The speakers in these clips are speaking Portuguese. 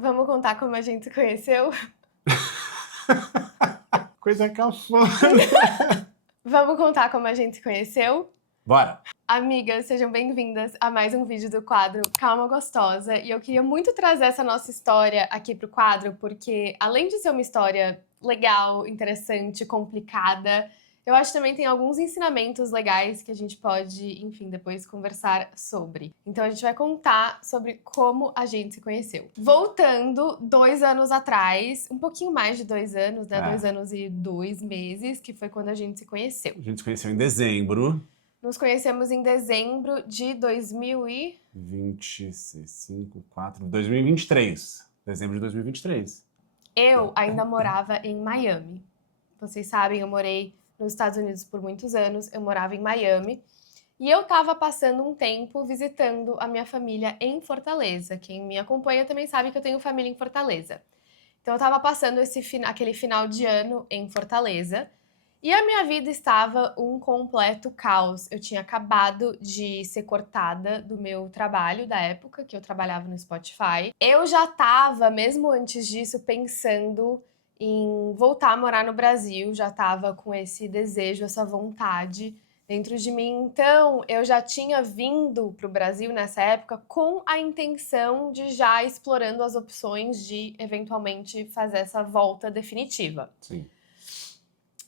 Vamos contar como a gente se conheceu? Coisa cafona. Vamos contar como a gente se conheceu? Bora! Amigas, sejam bem-vindas a mais um vídeo do quadro Calma Gostosa. E eu queria muito trazer essa nossa história aqui pro quadro, porque além de ser uma história legal, interessante, complicada, eu acho que também tem alguns ensinamentos legais que a gente pode, enfim, depois conversar sobre. Então a gente vai contar sobre como a gente se conheceu. Voltando 2 anos atrás, um pouquinho mais de 2 anos, né? 2 anos e 2 meses, que foi quando a gente se conheceu. A gente se conheceu em dezembro. Nos conhecemos em dezembro de 2023. Dezembro de 2023. Eu ainda morava em Miami. Vocês sabem, eu morei nos Estados Unidos por muitos anos, eu morava em Miami. E eu tava passando um tempo visitando a minha família em Fortaleza. Quem me acompanha também sabe que eu tenho família em Fortaleza. Então eu tava passando aquele final de ano em Fortaleza. E a minha vida estava um completo caos. Eu tinha acabado de ser cortada do meu trabalho da época, que eu trabalhava no Spotify. Eu já estava, mesmo antes disso, pensando em voltar a morar no Brasil, já estava com esse desejo, essa vontade dentro de mim. Então, eu já tinha vindo para o Brasil nessa época com a intenção de já explorando as opções de eventualmente fazer essa volta definitiva. Sim.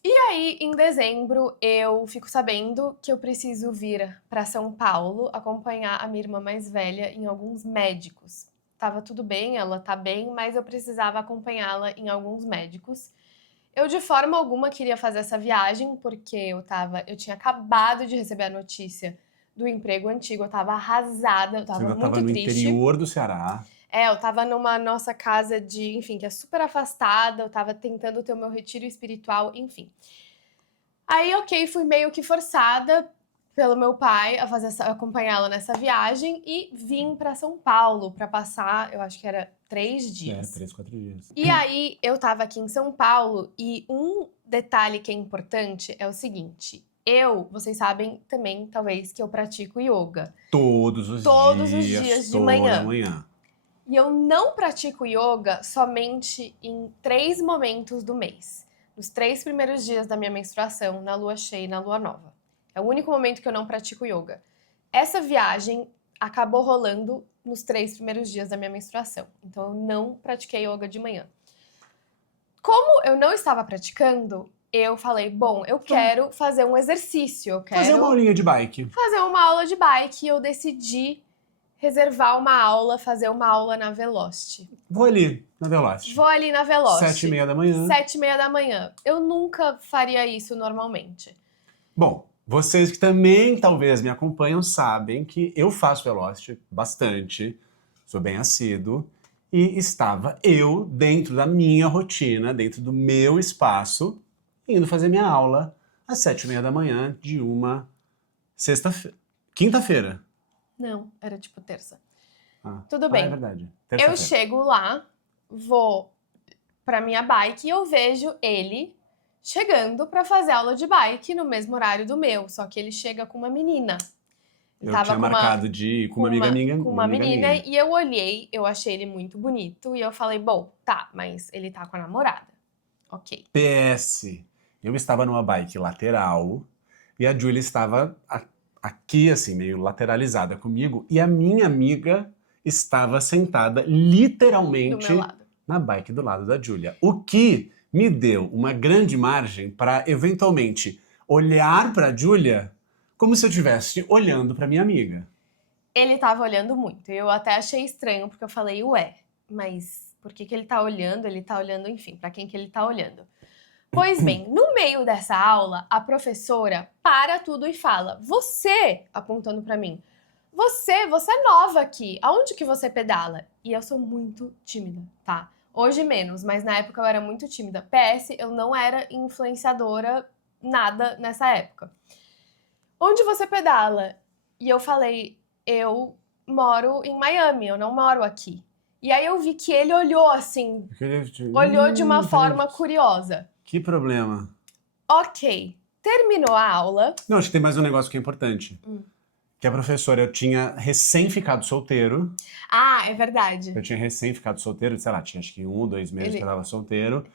E aí, em dezembro, eu fico sabendo que eu preciso vir para São Paulo acompanhar a minha irmã mais velha em alguns médicos. Tava tudo bem, ela tá bem, mas eu precisava acompanhá-la em alguns médicos. Eu de forma alguma queria fazer essa viagem, porque eu tinha acabado de receber a notícia do emprego antigo, eu tava arrasada, eu Você tava ainda muito estava no triste. interior do Ceará. Eu tava numa nossa casa de, enfim, que é super afastada, eu tava tentando ter o meu retiro espiritual, enfim. Aí, ok, fui meio que forçada pelo meu pai a acompanhá-la nessa viagem e vim pra São Paulo pra passar, eu acho que era 3 dias. 3, 4 dias. E aí, eu tava aqui em São Paulo e um detalhe que é importante é o seguinte: vocês sabem também, talvez, que eu pratico yoga. Todos os dias de toda manhã. E eu não pratico yoga somente em 3 momentos do mês. Nos 3 primeiros dias da minha menstruação, na lua cheia e na lua nova. É o único momento que eu não pratico yoga. Essa viagem acabou rolando nos 3 primeiros dias da minha menstruação. Então eu não pratiquei yoga de manhã. Como eu não estava praticando, eu falei, bom, eu quero fazer um exercício, eu quero Fazer uma aulinha de bike. fazer uma aula de bike e eu decidi reservar uma aula, fazer uma aula na Velocity. Vou ali, na Velocity. Vou ali na Velocity. 7h30 da manhã. 7h30 da manhã. Eu nunca faria isso normalmente. Bom, vocês que também talvez me acompanham sabem que eu faço Velocity bastante, sou bem assíduo, e estava eu, dentro da minha rotina, dentro do meu espaço, indo fazer minha aula às 7h30 da manhã de uma quinta-feira. Não, era tipo terça. Ah, Tudo bem. É verdade. Eu Terça-feira. chego lá, vou pra minha bike e eu vejo ele chegando pra fazer aula de bike no mesmo horário do meu, só que ele chega com uma menina. Ele Eu tava tinha marcado de ir com uma amiga minha. com uma menina e eu olhei, eu achei ele muito bonito e eu falei, bom, tá, mas ele tá com a namorada. Ok. PS, eu estava numa bike lateral e a Julia estava aqui, assim, meio lateralizada comigo, e a minha amiga estava sentada Do literalmente meu lado. na bike do lado da Julia. O que me deu uma grande margem para, eventualmente, olhar para a Julia como se eu estivesse olhando para minha amiga. Ele tava olhando muito. Eu até achei estranho, porque eu falei, ué, mas por que ele tá olhando? Ele tá olhando, enfim, pra quem que ele tá olhando? Pois bem, no meio dessa aula, a professora para tudo e fala, você, apontando pra mim, você é nova aqui, aonde que você pedala? E eu sou muito tímida, tá? Hoje menos, mas na época eu era muito tímida. PS, eu não era influenciadora nada nessa época. Onde você pedala? E eu falei, eu moro em Miami, eu não moro aqui. E aí eu vi que ele olhou assim, olhou de uma forma curiosa. Que problema. Ok, terminou a aula. Não, acho que tem mais um negócio que é importante. que a professora, eu tinha recém ficado solteiro. Ah, é verdade. Eu tinha recém ficado solteiro, sei lá, tinha acho que 1 ou 2 meses Ele- que eu tava solteiro.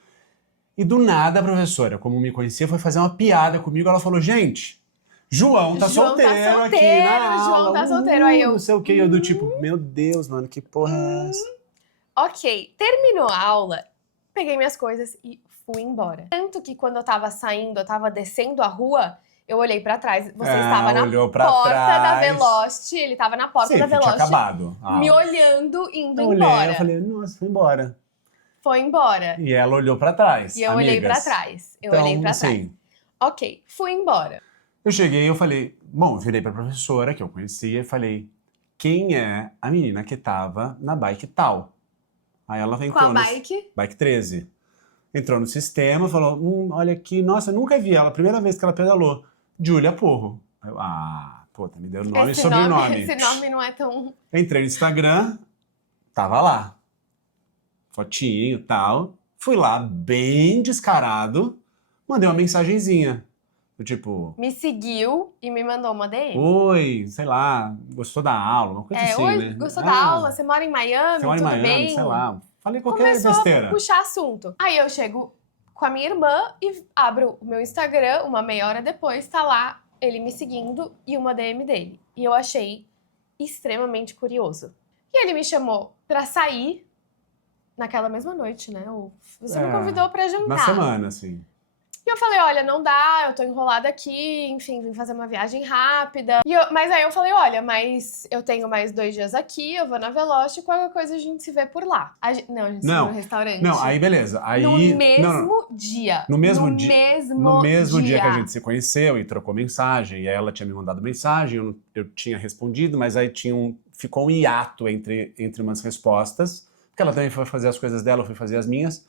E do nada a professora, como me conhecia, foi fazer uma piada comigo. Ela falou, gente, João tá João tá solteiro aqui solteiro, na João aula. tá solteiro. Aí eu, Não sei o quê. Eu do tipo, meu Deus, mano, que porra é essa? Ok, terminou a aula, peguei minhas coisas e fui embora. Tanto que quando eu tava saindo, eu tava descendo a rua, eu olhei pra trás. Você estava na olhou pra porta da trás. Velocity, ele tava na porta Sim, da porque tinha Velocity, acabado a me aula. olhando, indo Eu olhei, embora. eu falei, nossa, foi embora. Foi embora. E ela olhou pra trás, E eu olhei pra amigas. trás. Eu Então, olhei pra trás. assim, Ok, fui embora. eu cheguei e eu falei, bom, eu virei pra professora, que eu conhecia, e falei, quem é a menina que tava na bike tal? Aí ela Com a entrou no... bike. Bike 13. Entrou no sistema, falou, olha aqui, nossa, eu nunca vi ela, primeira vez que ela pedalou. Júlia Porro. Aí eu, pô, tá me dando nome e sobrenome. Esse nome não é tão... Entrei no Instagram, tava lá. Fotinho e tal. Fui lá, bem descarado, mandei uma mensagenzinha. Do tipo, Me seguiu e me mandou uma DM. oi, sei lá, gostou da aula, uma coisa assim, Oi, né? gostou da aula? Você mora em Miami? Você mora em Tudo Miami, bem? sei lá. Falei qualquer Começou besteira. a puxar assunto. Aí eu chego com a minha irmã e abro o meu Instagram, uma meia hora depois, tá lá ele me seguindo e uma DM dele. E eu achei extremamente curioso. E ele me chamou pra sair naquela mesma noite, né? Você me convidou pra jantar. Na semana, assim. E eu falei, olha, não dá, eu tô enrolada aqui, enfim, vim fazer uma viagem rápida. Mas aí eu falei, olha, mas eu tenho mais 2 dias aqui, eu vou na Veloci, qualquer coisa a gente se vê por lá. Não, a gente se vê no restaurante. Não, aí beleza. Aí, no mesmo dia. No mesmo dia. Mesmo No mesmo dia dia que a gente se conheceu e trocou mensagem, e aí ela tinha me mandado mensagem, eu tinha respondido, mas aí ficou um hiato entre umas respostas, porque ela também foi fazer as coisas dela, eu fui fazer as minhas.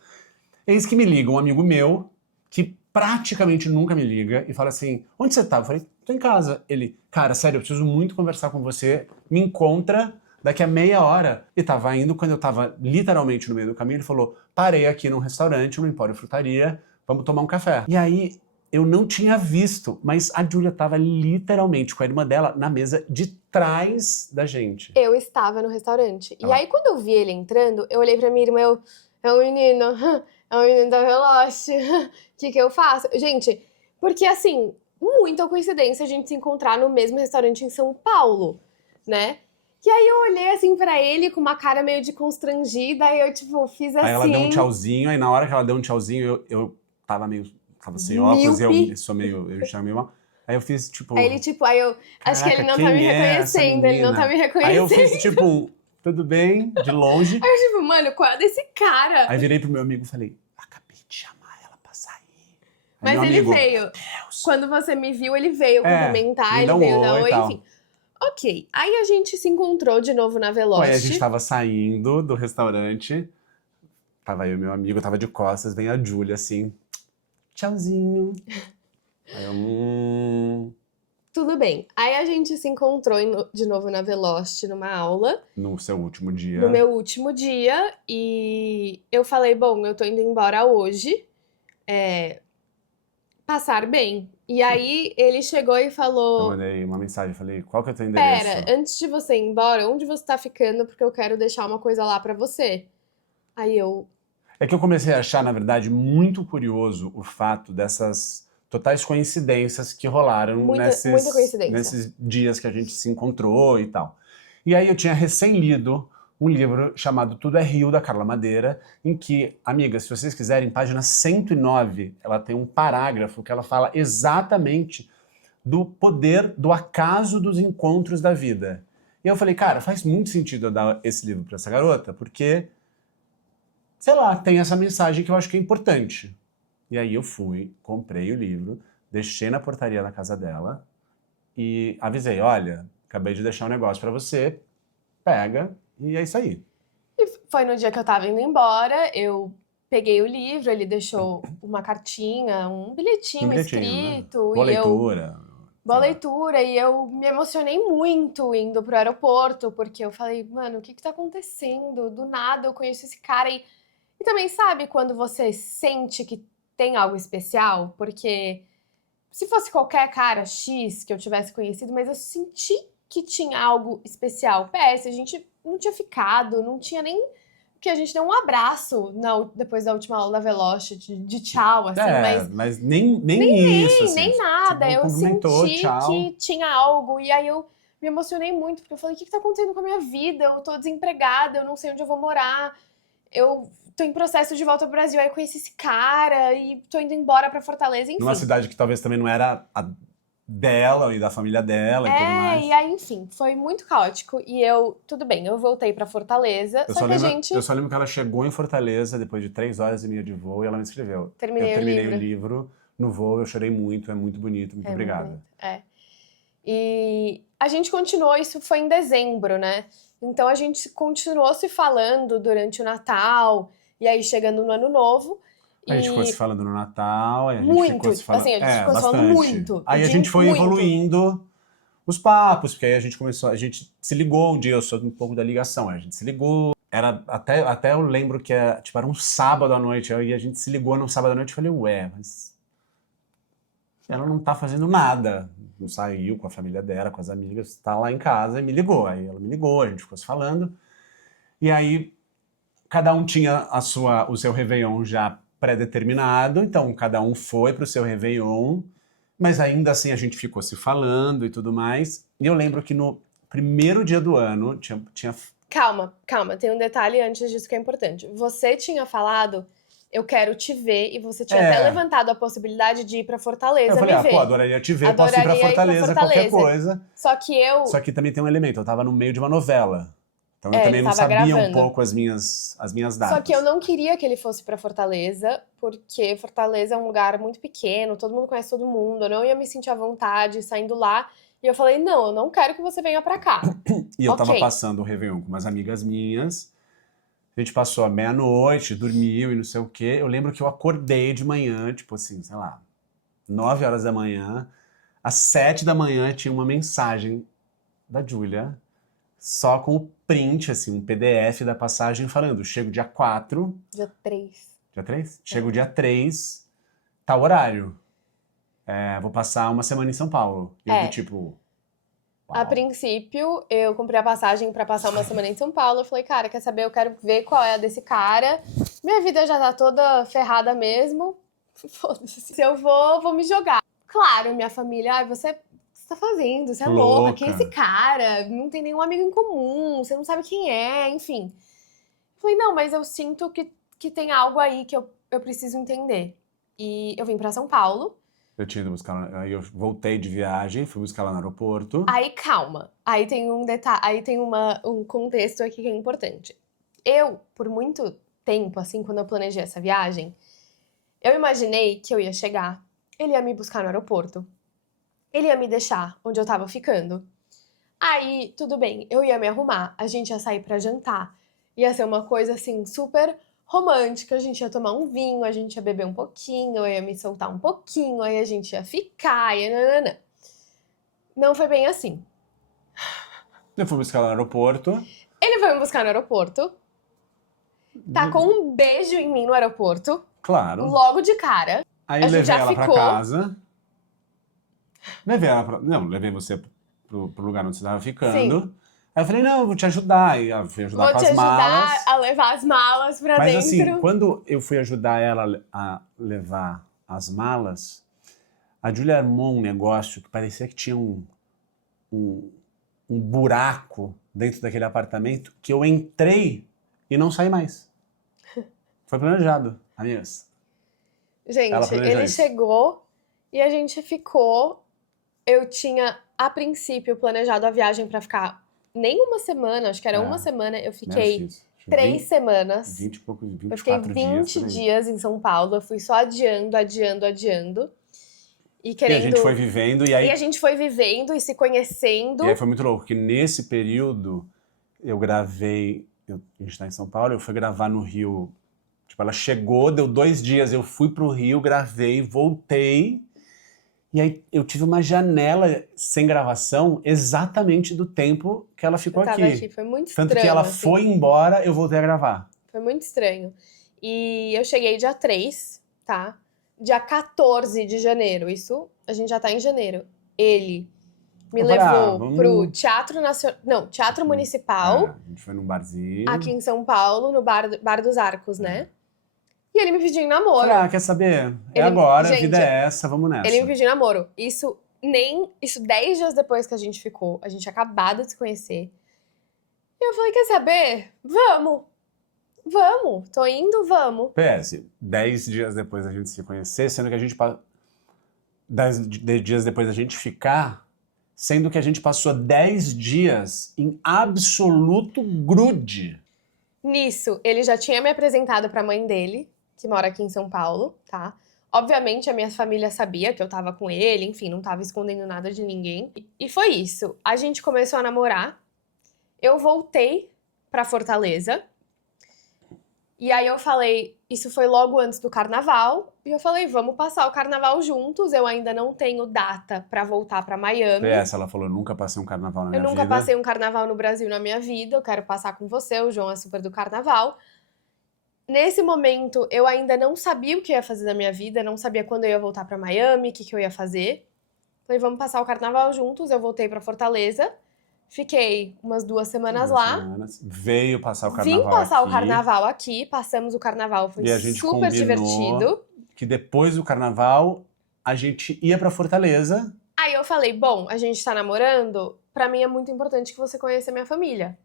Eis que me liga um amigo meu, que praticamente nunca me liga, e fala assim, onde você tá? Eu falei, tô em casa. Ele, cara, sério, eu preciso muito conversar com você, me encontra daqui a meia hora. E tava indo, quando eu tava literalmente no meio do caminho, ele falou, parei aqui num restaurante, no Empório Frutaria, vamos tomar um café. E aí, eu não tinha visto, mas a Júlia tava literalmente com a irmã dela na mesa de trás da gente. eu estava no restaurante. E Ela- aí, quando eu vi ele entrando, eu olhei pra minha irmã, é um menino, é um menino da Veloci, o que eu faço? Gente, porque assim, muita coincidência a gente se encontrar no mesmo restaurante em São Paulo, né? E aí eu olhei assim pra ele com uma cara meio de constrangida, e eu tipo, fiz assim... Aí ela deu um tchauzinho, aí na hora que ela deu um tchauzinho, eu tava sem óculos, eu enxergo meio mal. Aí eu fiz, tipo... Aí ele, tipo, aí eu... Acho que ele não tá me reconhecendo, ele não tá me reconhecendo. Aí eu fiz, tipo, tudo bem, de longe. Aí eu, tipo, mano, qual é desse cara? Aí virei pro meu amigo e falei, acabei de chamar ela pra sair. Aí Mas meu ele amigo, veio. Meu Deus. Quando você me viu, ele veio cumprimentar, me ele dá um veio dar oi e oi, tal. enfim. Ok, aí a gente se encontrou de novo na Aí Veloci. a gente tava saindo do restaurante, tava eu e meu amigo, tava de costas, vem a Júlia assim, tchauzinho. Aí eu, Tudo bem. Aí a gente se encontrou de novo na Veloci, numa aula, no seu último dia. no meu último dia, e eu falei, bom, eu tô indo embora hoje, passar bem. E aí ele chegou e Eu falou, mandei uma mensagem, falei, qual que é o teu endereço? pera, antes de você ir embora, onde você tá ficando? Porque eu quero deixar uma coisa lá pra você. Aí eu, É que eu comecei a achar, na verdade, muito curioso o fato dessas totais coincidências que rolaram muita coincidência. nesses dias que a gente se encontrou e tal. E aí eu tinha recém lido um livro chamado Tudo é Rio, da Carla Madeira, em que, amigas, se vocês quiserem, página 109, ela tem um parágrafo que ela fala exatamente do poder do acaso dos encontros da vida. E eu falei, cara, faz muito sentido eu dar esse livro para essa garota, porque, sei lá, tem essa mensagem que eu acho que é importante. E aí eu fui, comprei o livro, deixei na portaria da casa dela e avisei, olha, acabei de deixar um negócio para você, pega, e é isso aí. E foi no dia que eu tava indo embora, eu peguei o livro, ele deixou uma cartinha, um bilhetinho Né? escrito. Boa leitura. Boa leitura, e eu me emocionei muito indo pro aeroporto, porque eu falei, mano, o que que tá acontecendo? Do nada eu conheço esse cara e também sabe quando você sente que tem algo especial? Porque se fosse qualquer cara X que eu tivesse conhecido, mas eu senti que tinha algo especial. PS, a gente não tinha ficado, não tinha nem... Porque a gente deu um abraço depois da última aula da Velocity, de tchau, assim, mas nem isso, assim. nem nada. Tipo, Eu cumprimentou, senti tchau. que tinha algo, e aí eu me emocionei muito, porque eu falei, o que tá acontecendo com a minha vida? Eu tô desempregada, eu não sei onde eu vou morar, eu tô em processo de volta pro Brasil, aí eu conheci esse cara, e tô indo embora pra Fortaleza, enfim. Numa cidade que talvez também não era a dela e da família dela e tudo mais. E aí, enfim, foi muito caótico. E tudo bem, eu voltei pra Fortaleza, só que a gente... Eu só lembro que ela chegou em Fortaleza depois de 3 horas e meia de voo e ela me escreveu. Eu terminei o livro no voo, eu chorei muito, é muito bonito, muito obrigada. E a gente continuou, isso foi em dezembro, né? Então a gente continuou se falando durante o Natal, e aí chegando no Ano Novo. A gente ficou se falando no Natal, a gente muito, ficou se falando... assim, a gente ficou se falando muito. Aí a gente foi evoluindo os papos, porque aí a gente se ligou um dia, eu sou um pouco da ligação, a gente se ligou, até eu lembro que era um sábado à noite, e a gente se ligou no sábado à noite e falei, ué, mas ela não tá fazendo nada, não saiu com a família dela, com as amigas, tá lá em casa e me ligou, aí ela me ligou, a gente ficou se falando, e aí cada um tinha o seu Réveillon já pré-determinado, então cada um foi pro seu Réveillon, mas ainda assim a gente ficou se falando e tudo mais. E eu lembro que no primeiro dia do ano tinha... Calma, tem um detalhe antes disso que é importante. Você tinha falado, eu quero te ver, e você tinha até levantado a possibilidade de ir pra Fortaleza eu falei, me ver. Adoraria te ver, posso ir pra Fortaleza, qualquer coisa. Só que também tem um elemento, eu tava no meio de uma novela. Então eu também não sabia um pouco as minhas datas. Só que eu não queria que ele fosse pra Fortaleza, porque Fortaleza é um lugar muito pequeno, todo mundo conhece todo mundo, eu não ia me sentir à vontade saindo lá. E eu falei, não, eu não quero que você venha pra cá. E eu tava passando o Réveillon com umas amigas minhas, a gente passou a meia-noite, dormiu e não sei o quê. Eu lembro que eu acordei de manhã, tipo assim, sei lá, 9 horas da manhã, às 7 da manhã tinha uma mensagem da Júlia, só com o print, assim, um PDF da passagem falando, chego dia 4. Dia 3. Dia 3? Chego dia 3, tal horário. Vou passar uma semana em São Paulo. E eu do tipo... Uau. A princípio, eu comprei a passagem pra passar uma semana em São Paulo. Eu falei, cara, quer saber? Eu quero ver qual é a desse cara. Minha vida já tá toda ferrada mesmo. Foda-se. Se eu vou me jogar. Claro, minha família, você tá fazendo? Você é louca. Quem é esse cara? Não tem nenhum amigo em comum, você não sabe quem é, enfim. Eu falei, não, mas eu sinto que tem algo aí que eu preciso entender. E eu vim pra São Paulo. Eu tinha ido buscar, aí eu voltei de viagem, fui buscar lá no aeroporto. Aí, calma. Aí tem um detalhe, aí tem um contexto aqui que é importante. Eu, por muito tempo, assim, quando eu planejei essa viagem, eu imaginei que eu ia chegar, ele ia me buscar no aeroporto, ele ia me deixar onde eu tava ficando. Aí, tudo bem, eu ia me arrumar, a gente ia sair pra jantar. Ia ser uma coisa, assim, super romântica, a gente ia tomar um vinho, a gente ia beber um pouquinho, eu ia me soltar um pouquinho, aí a gente ia ficar, e nananã. Não foi bem assim. Eu fui buscar lá no aeroporto. Ele foi me buscar no aeroporto, tacou um beijo em mim no aeroporto. Claro. Logo de cara. Aí eu levei ela pra casa. Levei você pro lugar onde você tava ficando. Sim. Aí eu falei, não, eu vou te ajudar. E eu fui ajudar com as malas. Vou te ajudar a levar as malas pra dentro. Mas assim, quando eu fui ajudar ela a levar as malas, a Júlia armou um negócio que parecia que tinha um buraco dentro daquele apartamento que eu entrei e não saí mais. Foi planejado, amigas. Gente, ele chegou e a gente ficou... Eu tinha, a princípio, planejado a viagem pra ficar nem uma semana, acho que era uma semana. Eu fiquei 3 semanas. 20 e poucos, 24 eu fiquei 20 dias em São Paulo. Eu fui só adiando. E a gente foi vivendo. E a gente foi vivendo e se conhecendo. E aí foi muito louco, porque nesse período eu gravei... a gente tá em São Paulo, eu fui gravar no Rio. Tipo, ela chegou, deu 2 dias, eu fui pro Rio, gravei, voltei. E aí eu tive uma janela sem gravação exatamente do tempo que ela ficou aqui. Foi muito estranho. Tanto que ela foi embora, eu voltei a gravar. Foi muito estranho. E eu cheguei dia 3, tá? Dia 14 de janeiro. Isso, a gente já tá em janeiro. Ele me Eu falei, levou vamos... pro Teatro Nacional... Não, Teatro Municipal, a gente foi num barzinho. aqui em São Paulo, no Bar dos Arcos, né? E ele me pediu em namoro. Falei, quer saber? É Ele- agora, a gente, vida é essa, vamos nessa. Ele me pediu em namoro. Isso 10 dias depois que a gente ficou. A gente tinha acabado de se conhecer. E eu falei, quer saber? Vamos. Vamos. Tô indo, vamos. PS, 10 dias depois da gente se conhecer, sendo que a gente... 10 dias depois da gente ficar, sendo que a gente passou 10 dias em absoluto grude. Nisso, ele já tinha me apresentado pra mãe dele, que mora aqui em São Paulo, tá? Obviamente, a minha família sabia que eu tava com ele, enfim, não tava escondendo nada de ninguém. E foi isso. A gente começou a namorar. Eu voltei pra Fortaleza. E aí eu falei, isso foi logo antes do carnaval, e eu falei, vamos passar o carnaval juntos, eu ainda não tenho data pra voltar pra Miami. PS, ela falou, nunca passei um carnaval na minha vida. Eu nunca passei um carnaval no Brasil na minha vida, eu quero passar com você, o João é super do carnaval. Nesse momento, eu ainda não sabia o que eu ia fazer da minha vida, não sabia quando eu ia voltar pra Miami, o que eu ia fazer. Falei, vamos passar o carnaval juntos, eu voltei pra Fortaleza. Fiquei umas 2 semanas lá. Veio passar o carnaval Vim passar aqui, o carnaval aqui, passamos o carnaval, foi e a gente super divertido. Que depois do carnaval a gente ia pra Fortaleza. Aí eu falei, bom, a gente tá namorando, pra mim é muito importante que você conheça a minha família.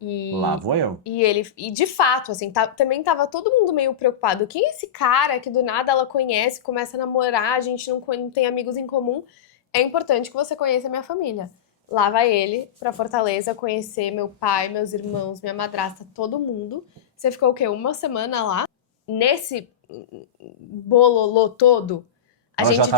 Lá vou eu. E de fato, assim, também tava todo mundo meio preocupado. Quem é esse cara que do nada ela conhece, começa a namorar, a gente não tem amigos em comum? É importante que você conheça a minha família. Lá vai ele pra Fortaleza conhecer meu pai, meus irmãos, minha madrasta, todo mundo. Você ficou o quê? 1 semana lá. Nesse bololô todo, a gente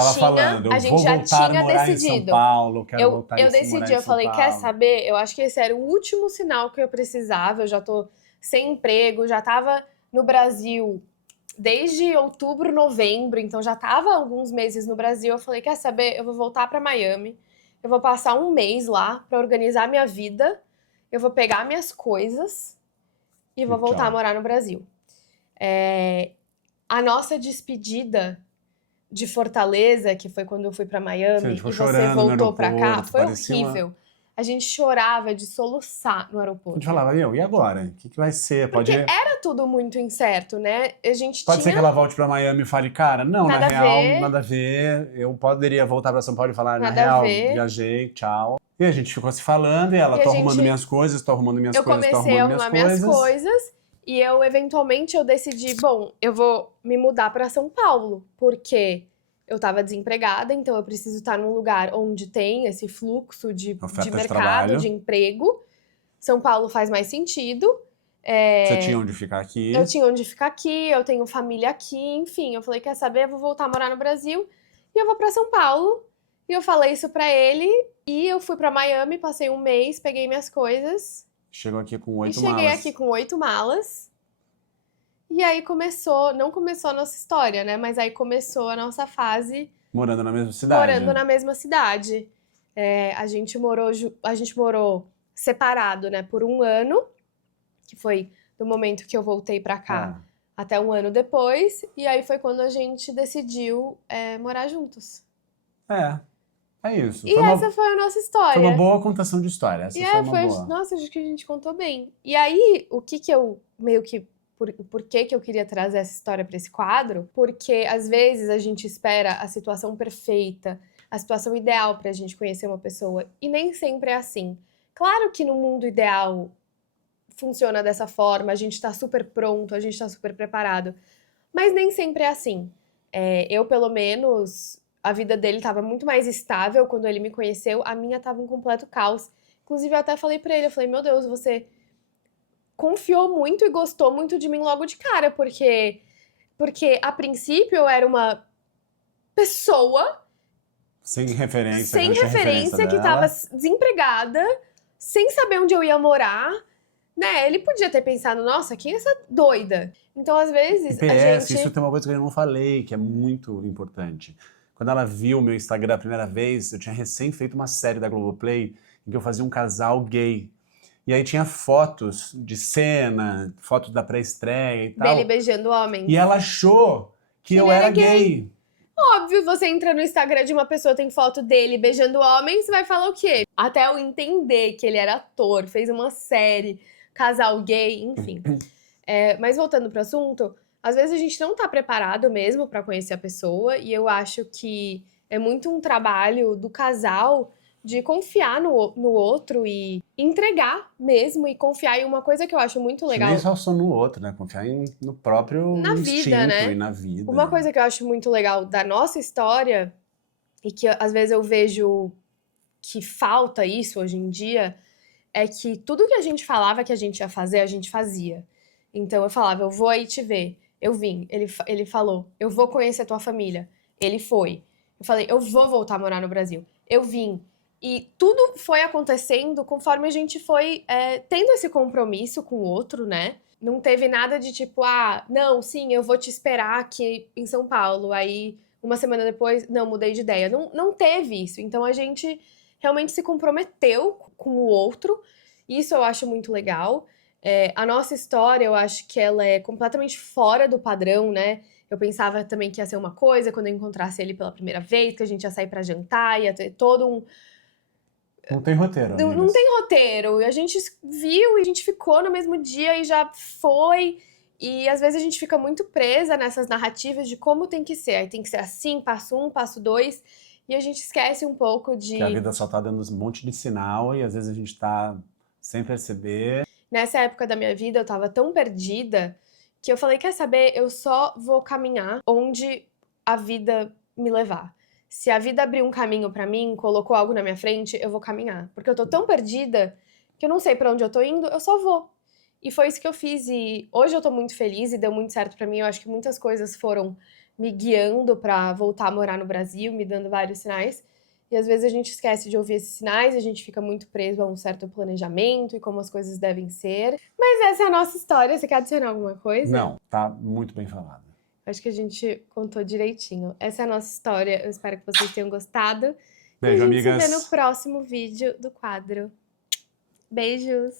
já tinha decidido. São Paulo, quero voltar eu decidi, eu falei, quer saber? Eu acho que esse era o último sinal que eu precisava. Eu já tô sem emprego, já tava no Brasil desde outubro, novembro, então já tava alguns meses no Brasil. Eu falei, quer saber? Eu vou voltar pra Miami. Eu vou passar 1 mês lá pra organizar minha vida. Eu vou pegar minhas coisas e vou voltar a morar no Brasil. A nossa despedida de Fortaleza, que foi quando eu fui pra Miami, e você voltou pra cá, foi horrível. A gente chorava de soluçar no aeroporto. A gente falava, e agora? O que vai ser? Porque era tudo muito incerto, né? Pode ser que ela volte pra Miami e fale, cara, não, na real, nada a ver. Eu poderia voltar pra São Paulo e falar, na real, viajei, tchau. E a gente ficou se falando, e ela, tô arrumando minhas coisas, tô arrumando minhas coisas, tô arrumando minhas coisas. Eu comecei a arrumar minhas coisas. E eventualmente, eu decidi, bom, eu vou me mudar pra São Paulo, porque eu tava desempregada, então eu preciso estar num lugar onde tem esse fluxo de mercado, de emprego. São Paulo faz mais sentido. Você tinha onde ficar aqui? Eu tinha onde ficar aqui, eu tenho família aqui, enfim. Eu falei, quer saber? Eu vou voltar a morar no Brasil e eu vou pra São Paulo. E eu falei isso pra ele, e eu fui pra Miami, passei 1 mês, peguei minhas coisas. Chegou aqui com 8 malas. Cheguei aqui com 8 malas. E aí não começou a nossa história, né? Mas aí começou a nossa fase... Morando na mesma cidade. Morando na mesma cidade. A gente morou separado, né? Por 1 ano, que foi do momento que eu voltei pra cá até 1 ano depois. E aí foi quando a gente decidiu morar juntos. É isso. Essa foi a nossa história. Foi uma boa contação de história. Boa. Nossa, acho que a gente contou bem. E aí, o que eu meio que... Por que eu queria trazer essa história para esse quadro? Porque, às vezes, a gente espera a situação perfeita, a situação ideal pra gente conhecer uma pessoa. E nem sempre é assim. Claro que no mundo ideal funciona dessa forma, a gente tá super pronto, a gente tá super preparado. Mas nem sempre é assim. Eu, pelo menos... A vida dele estava muito mais estável quando ele me conheceu, a minha estava um completo caos. Inclusive, eu até falei pra ele, eu falei, meu Deus, você confiou muito e gostou muito de mim logo de cara, porque a princípio eu era uma pessoa sem referência que estava desempregada, sem saber onde eu ia morar, né? Ele podia ter pensado, nossa, quem é essa doida? Então, às vezes, isso tem uma coisa que eu não falei, que é muito importante. Quando ela viu o meu Instagram a primeira vez, eu tinha recém feito uma série da Globoplay em que eu fazia um casal gay. E aí tinha fotos de cena, fotos da pré-estreia e tal. Dele beijando homens. E ela achou que eu era gay. Óbvio, você entra no Instagram de uma pessoa, tem foto dele beijando homem, você vai falar o quê? Até eu entender que ele era ator, fez uma série, casal gay, enfim. Mas voltando pro assunto, às vezes a gente não tá preparado mesmo pra conhecer a pessoa, e eu acho que é muito um trabalho do casal de confiar no outro e entregar mesmo, e confiar em uma coisa que eu acho muito Acho legal nem só no outro, né? Confiar no próprio na vida, instinto e né? na vida. Uma coisa que eu acho muito legal da nossa história, e que às vezes eu vejo que falta isso hoje em dia, é que tudo que a gente falava que a gente ia fazer, a gente fazia. Então eu falava, eu vou aí te ver. Eu vim. Ele falou, eu vou conhecer tua família. Ele foi. Eu falei, eu vou voltar a morar no Brasil. Eu vim. E tudo foi acontecendo conforme a gente foi tendo esse compromisso com o outro, né? Não teve nada de tipo, ah, não, sim, eu vou te esperar aqui em São Paulo. Aí, uma semana depois, não, mudei de ideia. Não teve isso. Então a gente realmente se comprometeu com o outro. Isso eu acho muito legal. A nossa história, eu acho que ela é completamente fora do padrão, né? Eu pensava também que ia ser uma coisa quando eu encontrasse ele pela primeira vez, que a gente ia sair pra jantar, ia ter todo um. Não tem roteiro, Não, amigas. tem roteiro. E a gente viu e a gente ficou no mesmo dia e já foi. E às vezes a gente fica muito presa nessas narrativas de como tem que ser. Aí tem que ser assim, passo um, passo dois. E a gente esquece um pouco Que a de. vida só tá dando um monte de sinal e às vezes a gente tá sem perceber. Nessa época da minha vida eu tava tão perdida que eu falei: quer saber? Eu só vou caminhar onde a vida me levar. Se a vida abrir um caminho pra mim, colocou algo na minha frente, eu vou caminhar. Porque eu tô tão perdida que eu não sei pra onde eu tô indo, eu só vou. E foi isso que eu fiz. E hoje eu tô muito feliz e deu muito certo pra mim. Eu acho que muitas coisas foram me guiando pra voltar a morar no Brasil, me dando vários sinais. E às vezes a gente esquece de ouvir esses sinais, a gente fica muito preso a um certo planejamento e como as coisas devem ser. Mas essa é a nossa história. Você quer adicionar alguma coisa? Não, tá muito bem falado. Acho que a gente contou direitinho. Essa é a nossa história. Eu espero que vocês tenham gostado. E a Beijo, gente se vê no amigas. próximo vídeo do quadro. Beijos!